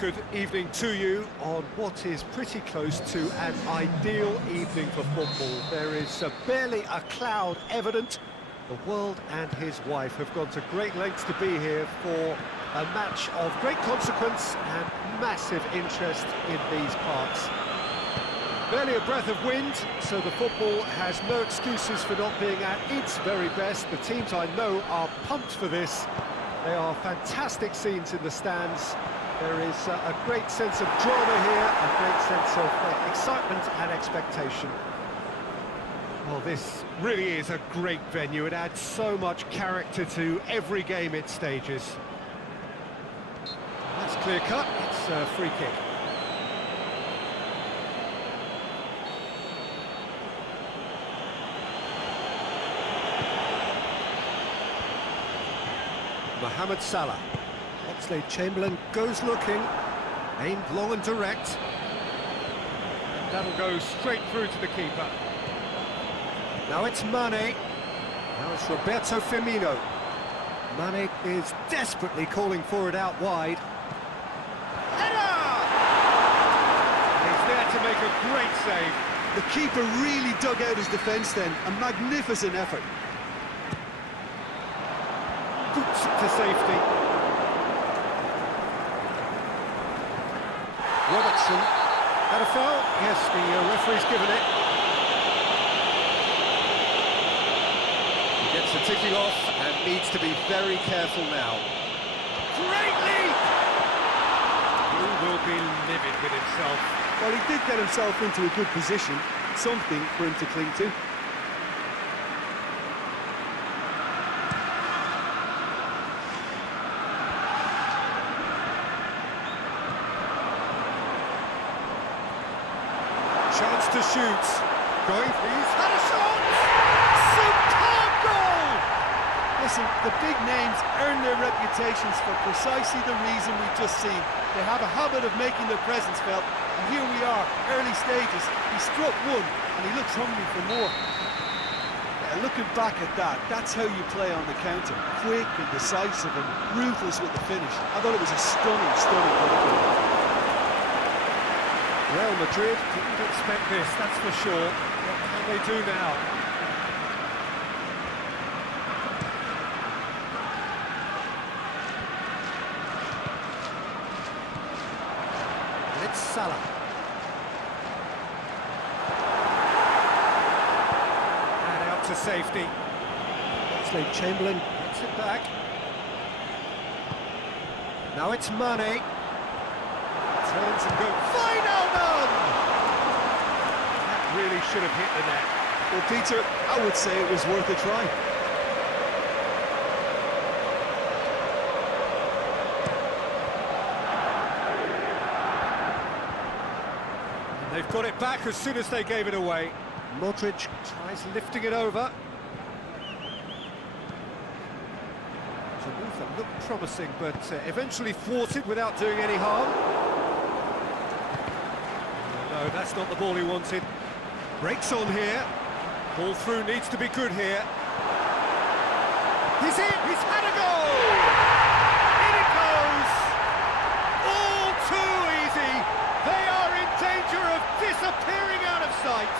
good evening to you on what is pretty close to an ideal evening for football. There is barely a cloud evident. The world and his wife have gone to great lengths to be here for a match of great consequence and massive interest in these parts. Barely a breath of wind, so the football has no excuses for not being at its very best. The teams I know are pumped for this. They are fantastic scenes in the stands. There is a great sense of drama here, a great sense of excitement and expectation. Well, this really is a great venue. It adds so much character to every game it stages. That's clear cut. It's a free kick. Mohamed Salah. Oxlade-Chamberlain goes looking, aimed long and direct. And that'll go straight through to the keeper. Now it's Mane. Now it's Roberto Firmino. Mane is desperately calling for it out wide. Header! He's there to make a great save. The keeper really dug out his defence then. A magnificent effort. Boots it to safety. Robertson. Had a foul? Yes, the referee's given it. He gets the ticking off and needs to be very careful now. Great leap! He will be livid with himself. Well, he did get himself into a good position. Something for him to cling to. Chance to shoot. Going, he's had a shot! Superb goal! Listen, the big names earn their reputations for precisely the reason we've just seen. They have a habit of making their presence felt, and here we are, early stages. He struck one, and he looks hungry for more. Yeah, looking back at that, that's how you play on the counter. Quick and decisive and ruthless with the finish. I thought it was a stunning goal. Real Madrid didn't expect this, that's for sure. What can they do now? And it's Salah. And out to safety. Oxlade-Chamberlain gets it back. Now it's Mane. Turns and goes. Wijnaldum! That really should have hit the net. Well, Peter, I would say it was worth a try. And they've got it back as soon as they gave it away. Modric tries lifting it over. It's a move that looked promising, but eventually thwarted without doing any harm. No, that's not the ball he wanted. Breaks on here. Ball through needs to be good here. He's in! He's had a goal! In it goes! All too easy! They are in danger of disappearing out of sight!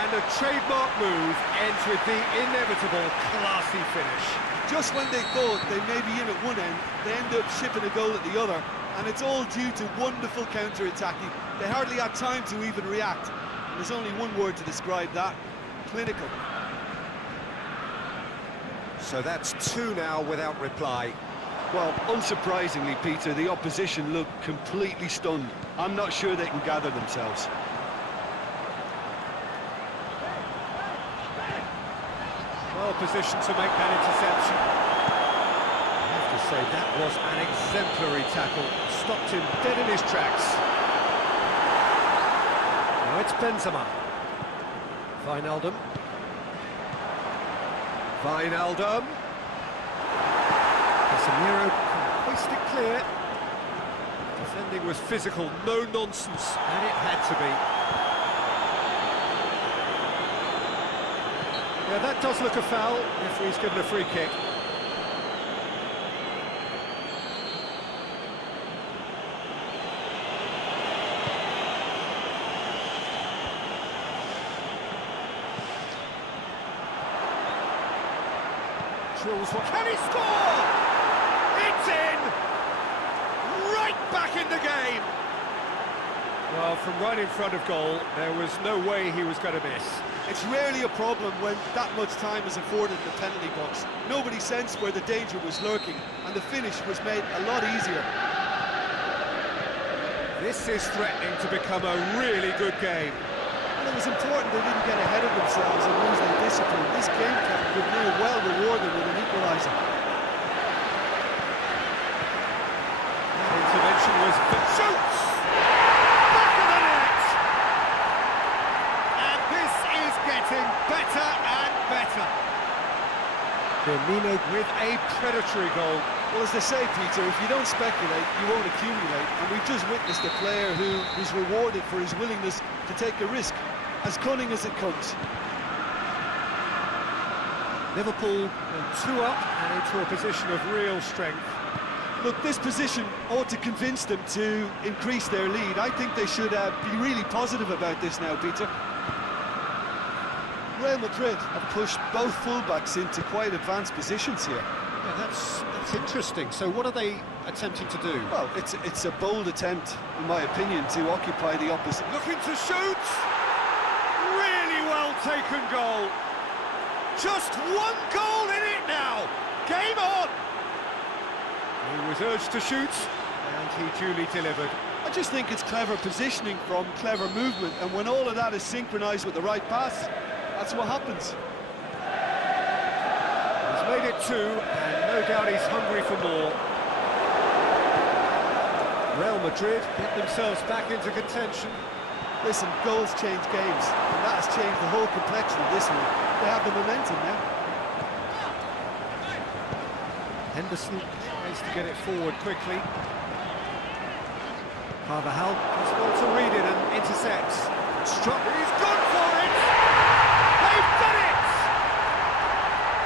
And a trademark move ends with the inevitable classy finish. Just when they thought they may be in at one end, they end up shipping a goal at the other. And it's all due to wonderful counter-attacking. They hardly had time to even react. And there's only one word to describe that: clinical. So that's two now without reply. Well, unsurprisingly, Peter, the opposition look completely stunned. I'm not sure they can gather themselves. Well positioned to make that interception. I have to say, that was an exemplary tackle. Stopped him dead in his tracks. Now it's Benzema. Wijnaldum. Casemiro can hoist it clear. Defending was physical, no nonsense, and it had to be. Yeah, that does look a foul. Referee's given a free kick. Drills one. Can he score? It's in! Right back in the game! Well, from right in front of goal, there was no way he was going to miss. It's rarely a problem when that much time is afforded in the penalty box. Nobody sensed where the danger was lurking, and the finish was made a lot easier. This is threatening to become a really good game. And it was important they didn't get ahead of themselves and lose their discipline. This game could now well reward them with an equaliser. That intervention was... Shoots! Back of the net! And this is getting better and better. Firmino with a predatory goal. Well, as they say, Peter, if you don't speculate, you won't accumulate. And we've just witnessed a player who was rewarded for his willingness to take a risk, as cunning as it comes. Liverpool 2 up and into a position of real strength. Look, this position ought to convince them to increase their lead. I think they should be really positive about this now, Peter. Real Madrid have pushed both fullbacks into quite advanced positions here. Yeah, that's interesting. So what are they attempting to do? Well, it's a bold attempt, in my opinion, to occupy the opposite. Looking to shoot! Really well taken goal. Just one goal in it now. Game on! He was urged to shoot, and he duly delivered. I just think it's clever positioning from clever movement, and when all of that is synchronised with the right pass, that's what happens. He's made it 2, and no doubt he's hungry for more. Real Madrid get themselves back into contention. Listen, goals change games, and that has changed the whole complexion of this one. They have the momentum now. Henderson tries to get it forward quickly. Carvajal has got to read it and intercepts. Struck, he's gone for it! They've done it!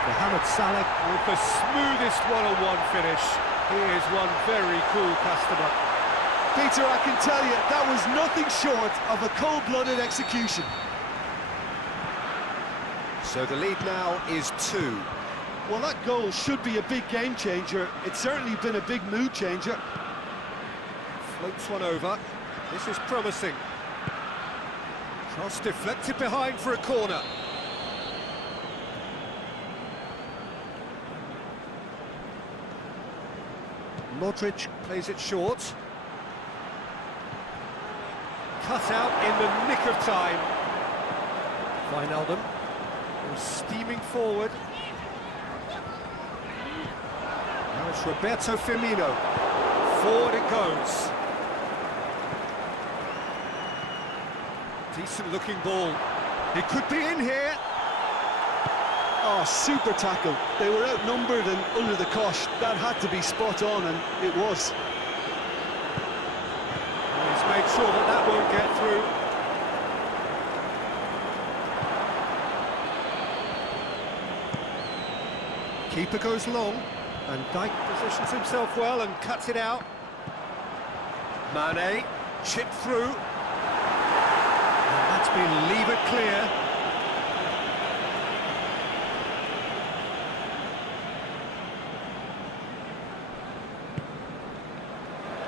Mohamed Salah with the smoothest one-on-one finish. He is one very cool customer. Peter, I can tell you, that was nothing short of a cold-blooded execution. So the lead now is 2. Well, that goal should be a big game changer. It's certainly been a big mood changer. Floats one over. This is promising. Cross deflected behind for a corner. Modric plays it short. Cut out in the nick of time. Wijnaldum goes steaming forward. Now it's Roberto Firmino. Forward it goes. Decent looking ball. He could be in here. Oh, super tackle. They were outnumbered and under the cosh. That had to be spot on, and it was. He's made sure that that won't get through. Keeper goes long, and Dijk positions himself well and cuts it out. Mane, chipped through. And that's been levered clear.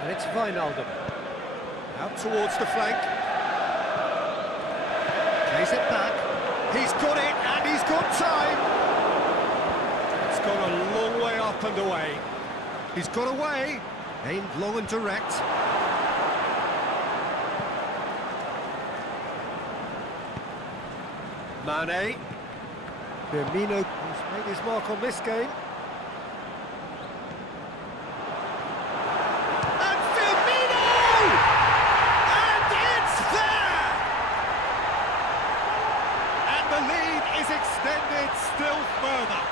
And it's Wijnaldum. Out towards the flank. Plays it back. He's got it, and he's got time. It's gone a long way up and away. He's got away. Aimed long and direct. Mane. Firmino has made his mark on this game. Extended still further,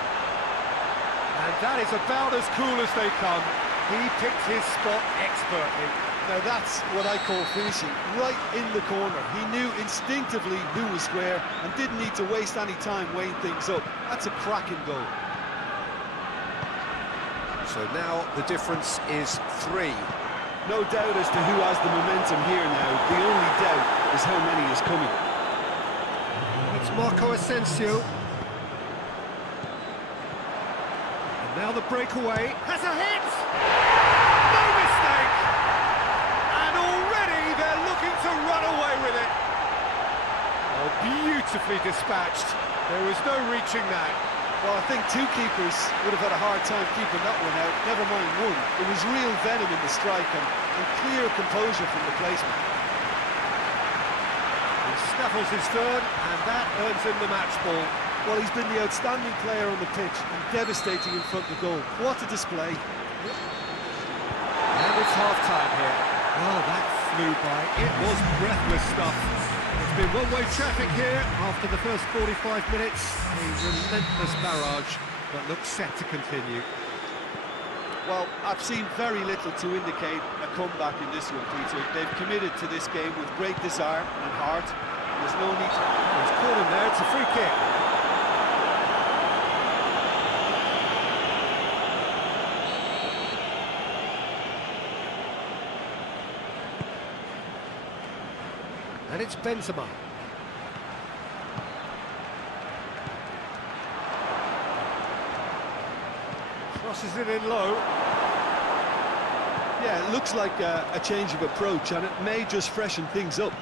and that is about as cool as they come. He picked his spot expertly. Now that's what I call finishing, right in the corner. He knew instinctively who was where and didn't need to waste any time weighing things up. That's a cracking goal. So now the difference is 3. No doubt as to who has the momentum here now. The only doubt is how many is coming. It's Marco Asensio. Now the breakaway has a hit! No mistake! And already they're looking to run away with it. Oh, beautifully dispatched. There was no reaching that. Well, I think two keepers would have had a hard time keeping that one out, never mind one. There was real venom in the strike and clear composure from the placement. He snaffles his third, and that earns him the match ball. Well, he's been the outstanding player on the pitch and devastating in front of the goal. What a display. And it's half-time here. Well, that flew by. It was breathless stuff. It's been one-way traffic here after the first 45 minutes. A relentless barrage that looks set to continue. Well, I've seen very little to indicate a comeback in this one, Peter. They've committed to this game with great desire and heart. There's no need to... He's caught him there. It's a free kick. And it's Benzema. Crosses it in low. Yeah, it looks like a change of approach, and it may just freshen things up.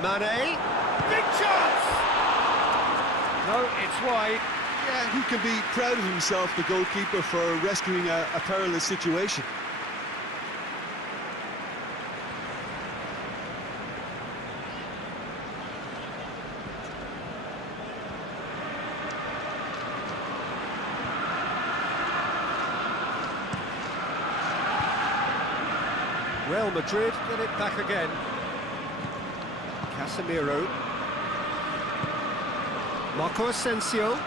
Mane. Big chance! No, it's wide. Yeah, he can be proud of himself, the goalkeeper, for rescuing a perilous situation. Real Madrid get it back again. Casemiro. Marco Asensio.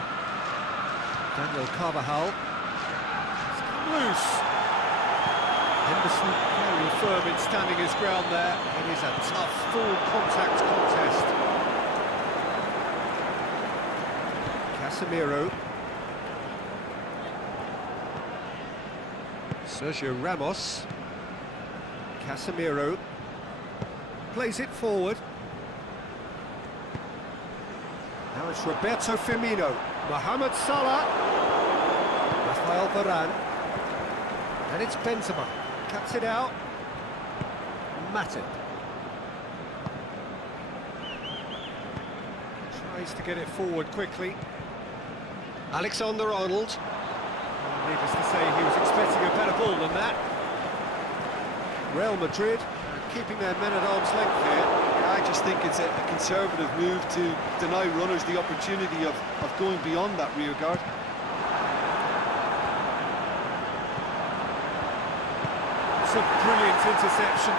Daniel Carvajal. It's come loose. Henderson very firm in standing his ground there. It is a tough, full contact contest. Casemiro. Sergio Ramos. Casemiro plays it forward. Now it's Roberto Firmino, Mohamed Salah, Rafael Varane, and it's Benzema. Cuts it out. Matip tries to get it forward quickly. Alexander-Arnold. Needless to say, he was expecting a better ball than that. Real Madrid keeping their men at arm's length here. I just think it's a conservative move to deny runners the opportunity of going beyond that rear guard. It's a brilliant interception.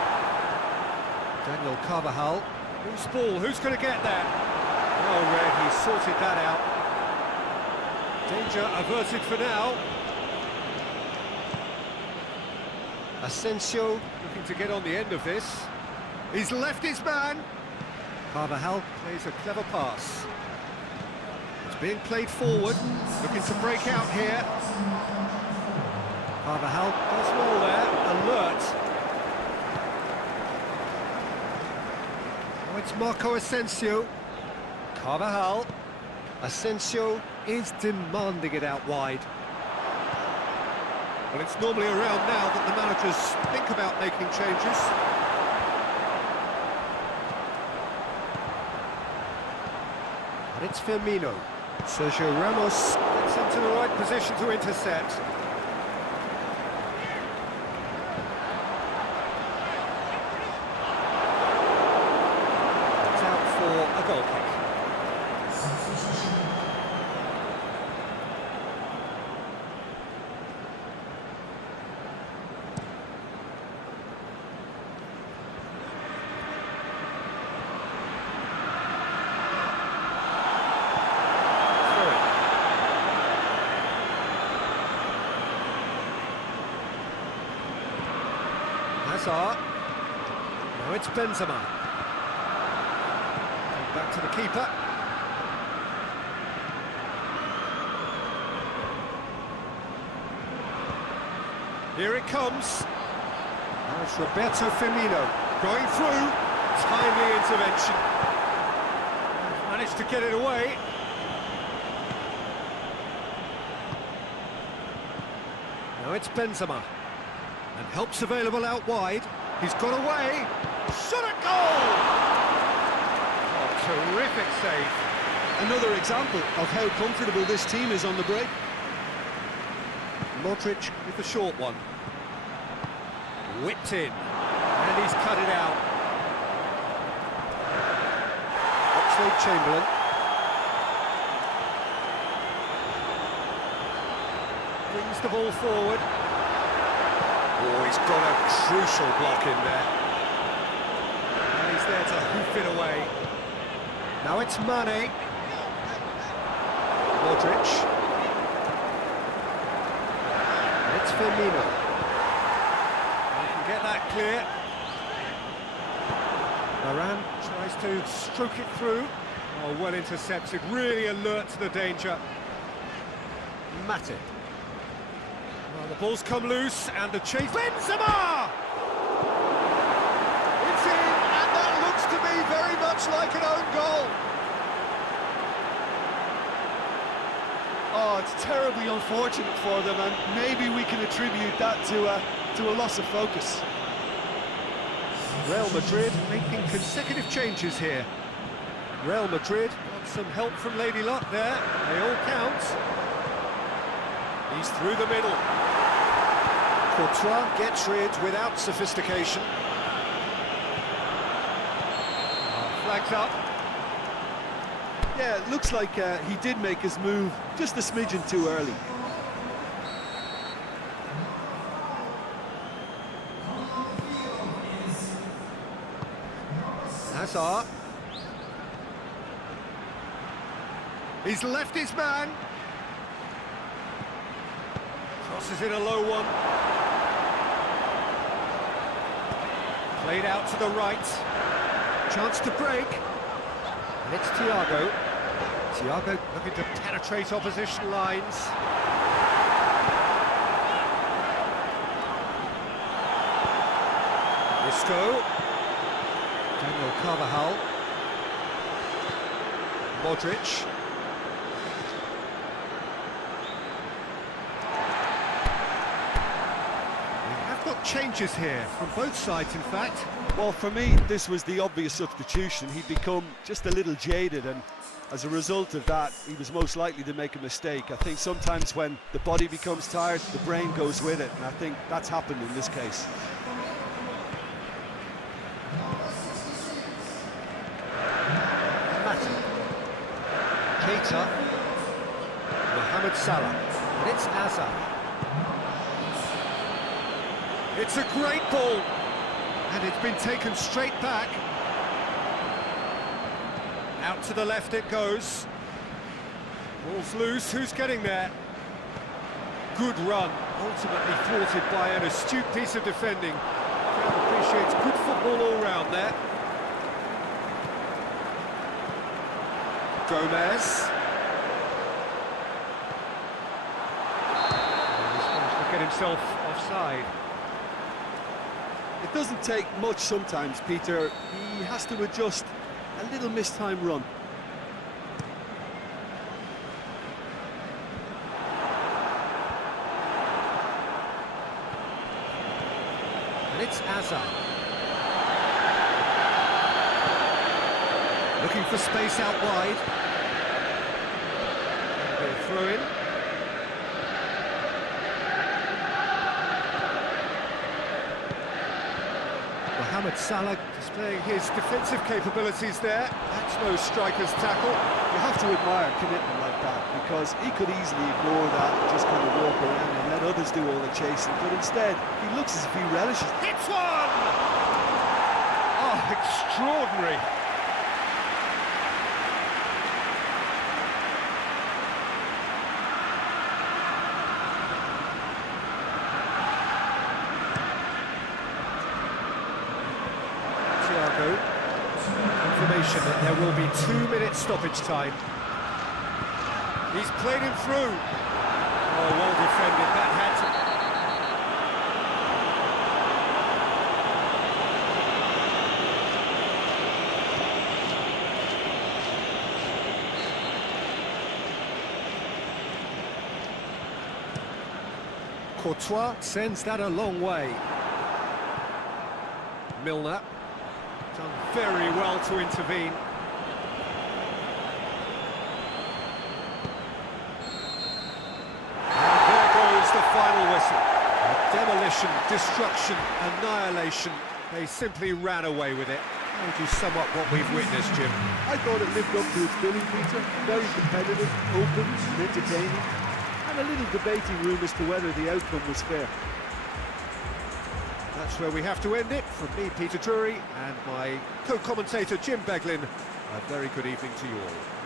Daniel Carvajal. Whose ball? Who's going to get there? Oh, Red, he sorted that out. Danger averted for now. Asensio looking to get on the end of this. He's left his man. Carvajal plays a clever pass. It's being played forward, looking to break out here. Carvajal does well there, alert. Now it's Marco Asensio. Carvajal. Asensio is demanding it out wide. Well, it's normally around now that the managers think about making changes. And it's Firmino. Sergio Ramos gets into the right position to intercept. It's out for a goal kick. Hazard. Now it's Benzema. Back to the keeper. Here it comes. Now it's Roberto Firmino going through. Timely intervention. Managed to get it away. Now it's Benzema. And help's available out wide. He's got away. Shot at goal! Oh, terrific save. Another example of how comfortable this team is on the break. Modric with the short one. Whipped in. And he's cut it out. Oxlade-Chamberlain. Brings the ball forward. Oh, he's got a crucial block in there. And he's there to hoof it away. Now it's Mane. Modric. It's Firmino. He can get that clear. Varane tries to stroke it through. Oh, well intercepted, really alert to the danger. Matip. Well, the ball's come loose, and the chase... Benzema! It's in, and that looks to me very much like an own goal. Oh, it's terribly unfortunate for them, and maybe we can attribute that to a loss of focus. Real Madrid making consecutive changes here. Real Madrid got some help from Lady Luck there. They all count. He's through the middle. Courtois gets rid without sophistication. Flags up. Yeah, it looks like he did make his move just a smidgen too early. Hazard. He's left his man. Crosses in a low one. Played out to the right. Chance to break. And it's Thiago. Thiago looking to penetrate opposition lines. Isco. Daniel Carvajal. Modric. We have got changes here from both sides, in fact. Well, for me, this was the obvious substitution. He'd become just a little jaded, and as a result of that, he was most likely to make a mistake. I think sometimes when the body becomes tired, the brain goes with it, and I think that's happened in this case. Matip. Keita. Mohamed Salah. And it's Hazard. It's a great ball. And it's been taken straight back. Out to the left it goes. Ball's loose, who's getting there? Good run, ultimately thwarted by an astute piece of defending. Crowd appreciates good football all round there. Gomez. He's managed to get himself offside. It doesn't take much sometimes, Peter. He has to adjust a little mistimed run. And it's Hazard. Looking for space out wide. And a throw in. Mohamed Salah displaying his defensive capabilities there. That's no striker's tackle. You have to admire commitment like that, because he could easily ignore that and just kind of walk around and let others do all the chasing, but instead he looks as if he relishes. Hits one! Oh, extraordinary. Thiago. Confirmation that there will be 2-minute stoppage time. He's played him through. Oh, well defended. That had to... Courtois sends that a long way. Milner. Done very well to intervene. And there goes the final whistle. Demolition, destruction, annihilation. They simply ran away with it. How would you sum up what we've witnessed, Jim? I thought it lived up to its billing, Peter. Very competitive, open, and entertaining. And a little debating room as to whether the outcome was fair. That's where we have to end it. From me, Peter Drury, and my co-commentator, Jim Beglin. A very good evening to you all.